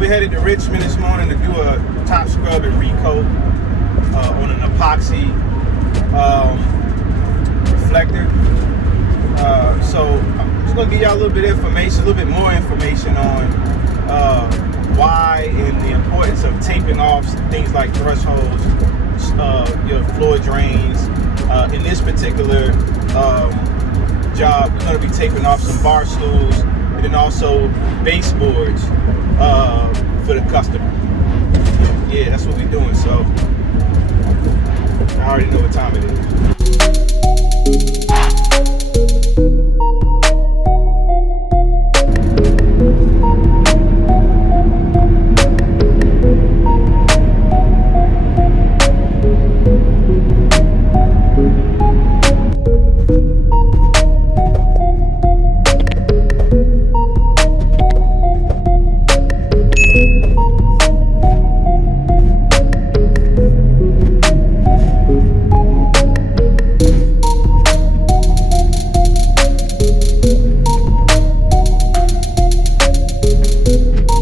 We headed to Richmond this morning to do a top scrub and recoat on an epoxy reflector. So I'm just gonna give y'all a little bit of information, a little bit more information on why and the importance of taping off things like thresholds, your floor drains. In this particular job, we're gonna be taping off some bar stools and then also baseboards for the customer. Yeah, that's what we're doing. So I already know what time it is.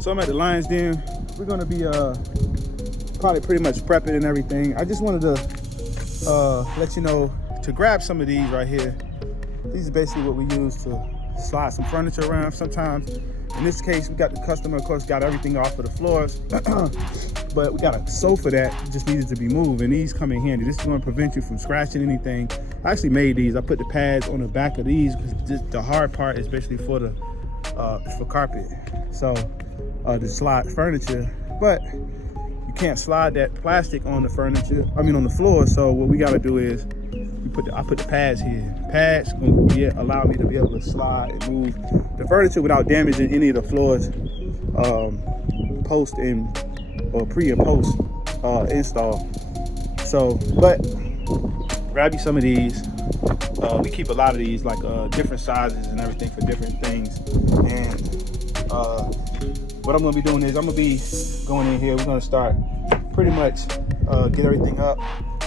So I'm at the Lion's Den. We're gonna be probably pretty much prepping and everything. I just wanted to let you know to grab some of these right here. These are basically what we use to slide some furniture around. Sometimes, in this case, we got the customer, of course, got everything off of the floors, but we got a sofa that just needed to be moved, and these come in handy. This is gonna prevent you from scratching anything. I actually made these. I put the pads on the back of these because the hard part is basically for the for carpet. So to slide furniture, but you can't slide that plastic on the furniture, on the floor. So what we got to do is I put the pads here. Pads gonna allow me to be able to slide and move the furniture without damaging any of the floors post or pre and post install. So, but grab you some of these. We keep a lot of these, like different sizes and everything for different things. And what I'm gonna be doing is I'm gonna be going in here. We're gonna start pretty much get everything up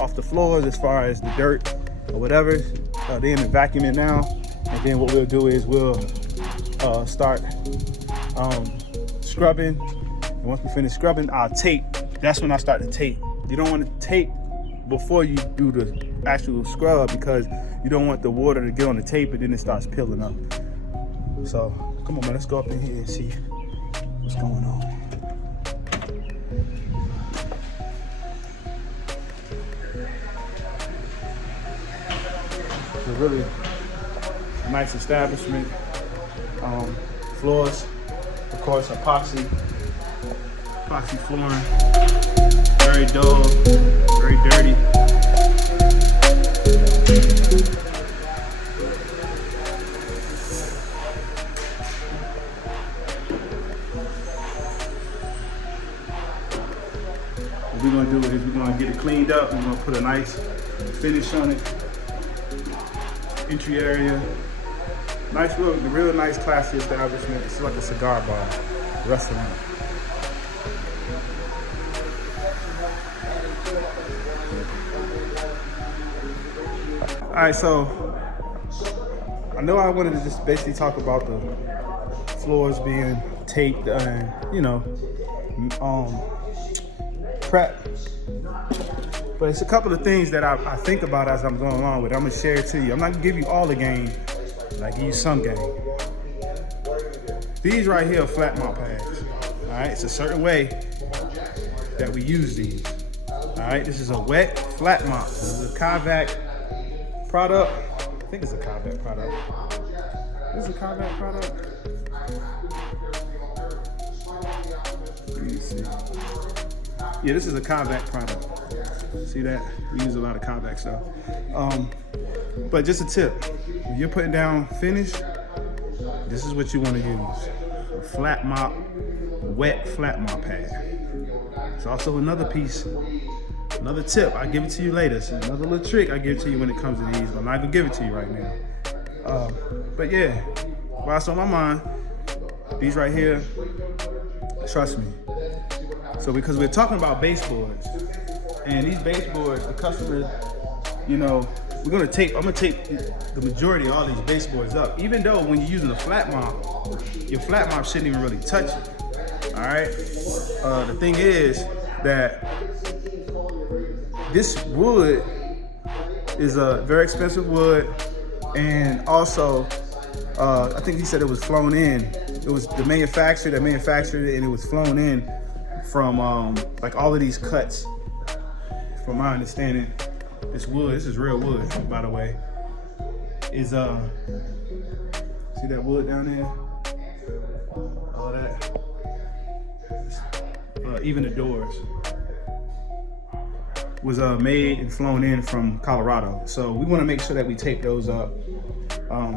off the floors as far as the dirt or whatever. They're in the vacuuming now. And then what we'll do is we'll start scrubbing. And once we finish scrubbing, I'll tape. That's when I start to tape. You don't want to tape before you do the actual scrub because you don't want the water to get on the tape and then it starts peeling up. So come on, man, let's go up in here and see what's going on. It's a really nice establishment. Floors, of course, epoxy flooring. Very dull, very dirty. What we're gonna do is we're gonna get it cleaned up. We're gonna put a nice finish on it. Entry area. Nice, real nice, classy establishment. It's like a cigar bar, restaurant. All right, so I know I wanted to just basically talk about the floors being taped and, prep. But it's a couple of things that I think about as I'm going along with it. I'm gonna share it to you. I'm not gonna give you all the game, but I give you some game. These right here are flat mount pads. All right, it's a certain way that we use these. All right, this is a wet flat mount. This is a Kavac product. I think it's a Kavac product. This is a Kavac product. Let me see. Yeah, this is a Kavac product. See that? We use a lot of Kavac stuff. But just a tip, when you're putting down finish, this is what you want to use. A flat mop, wet flat mop pad. It's also another piece, another tip. I'll give it to you later. It's another little trick I give it to you when it comes to these, but I'm not gonna give it to you right now. But yeah, while it's on my mind, these right here, trust me. So because we're talking about baseboards, and these baseboards, the customer, I'm gonna tape the majority of all these baseboards up. Even though when you're using a flat mop, your flat mop shouldn't even really touch it. All right. The thing is that this wood is a very expensive wood, and also I think he said it was flown in. It was the manufacturer that manufactured it, and it was flown in from like all of these cuts. From my understanding, this wood, this is real wood, by the way, is see that wood down there? All that. Even the doors was made and flown in from Colorado. So we want to make sure that we tape those up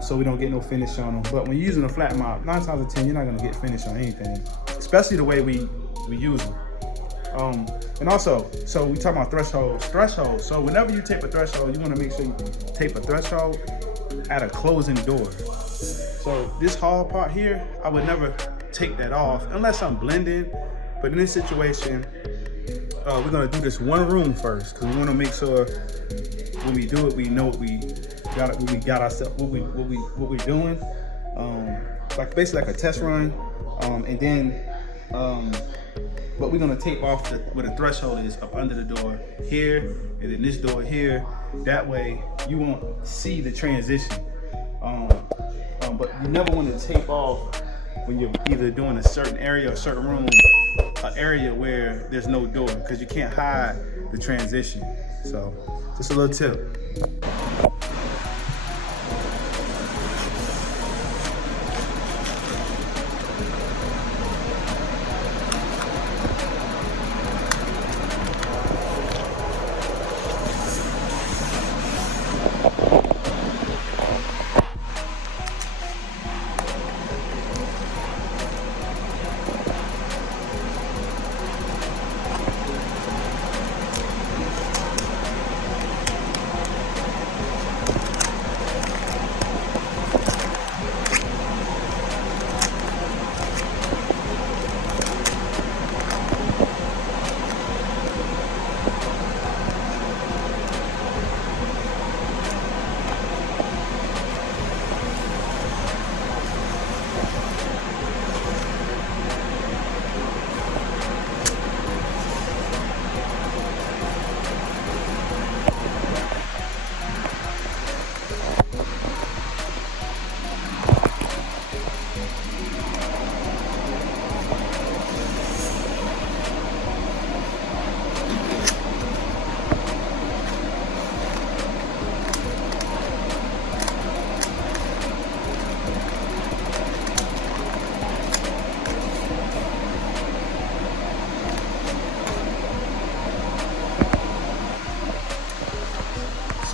so we don't get no finish on them. But when you're using a flat mop, 9 times out of 10, you're not going to get finish on anything, especially the way we use them. And also, so we talk about thresholds. So whenever you tape a threshold, you want to make sure you tape a threshold at a closing door. So this hall part here, I would never take that off unless I'm blending. But in this situation, we're gonna do this one room first because we want to make sure when we do it, we know what we got ourselves, what we're doing. Like basically like a test run, and then but we're gonna tape off where the threshold is up under the door here, and then this door here. That way you won't see the transition. But you never want to tape off when you're either doing a certain area or a certain room, an area where there's no door, because you can't hide the transition. So just a little tip.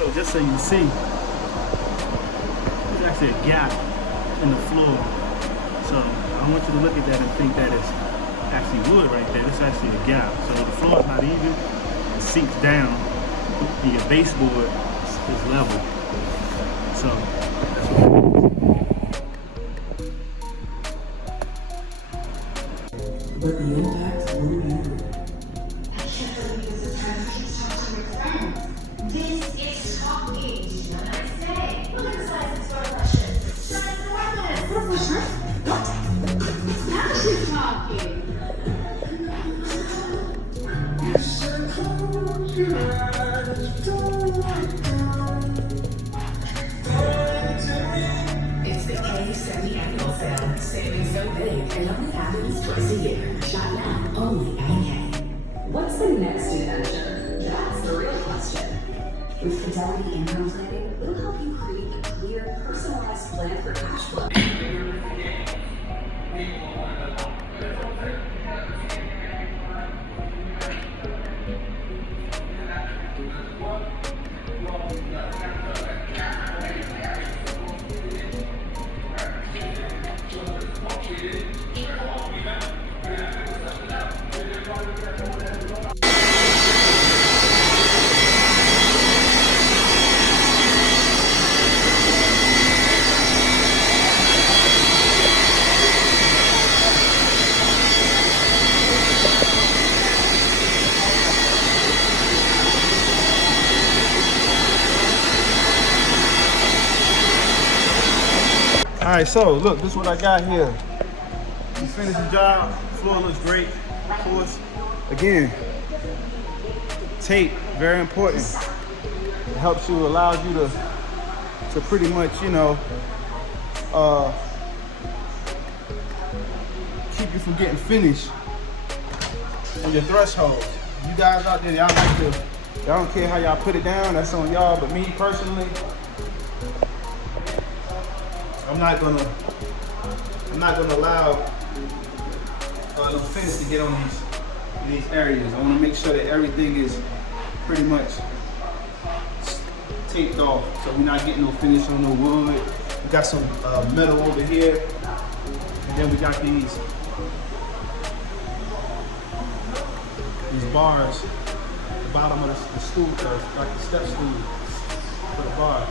So just so you see, there's actually a gap in the floor. So I want you to look at that and think that it's actually wood right there. It's actually a gap. So the floor is not even, it sinks down, and your baseboard is level. So that's what but the impact won't be. I can't believe this is trying to keep talking to your friends. This is talking. You know what I say? Look at the size of this door question. Shut the weapon. What? Now she's talking. You should close your eyes, don't look down. It's the K semi-annual sale. Savings so big, it only happens twice a year. Shop now, only at K. What's the next adventure? That's the real question. With Fidelity Income Planning, we'll help you create a clear, personalized plan for cash flow. All right, so look, this is what I got here. We finished the job. Floor looks great, of course. Again, tape, very important. It helps you, allows you to pretty much, you know, keep you from getting finished on your threshold. You guys out there, y'all don't care how y'all put it down, that's on y'all, but me personally, I'm not gonna allow no finish to get on these areas. I wanna make sure that everything is pretty much taped off, so we're not getting no finish on no wood. We got some metal over here, and then we got these bars at the bottom of the stool, like the step stool for the bar.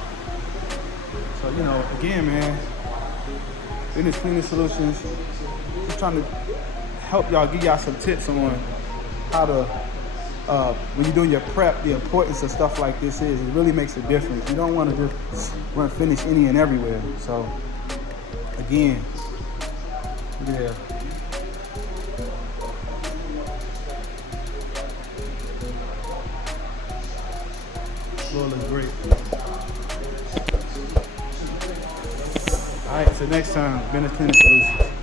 So, you know, again, man, Business Cleaning Solutions, just trying to help y'all, give y'all some tips on how to, when you're doing your prep, the importance of stuff like this is, it really makes a difference. You don't want to just run finish any and everywhere. So, again, yeah. Floor looks great. All right, so next time, Business Cleaning Solutions.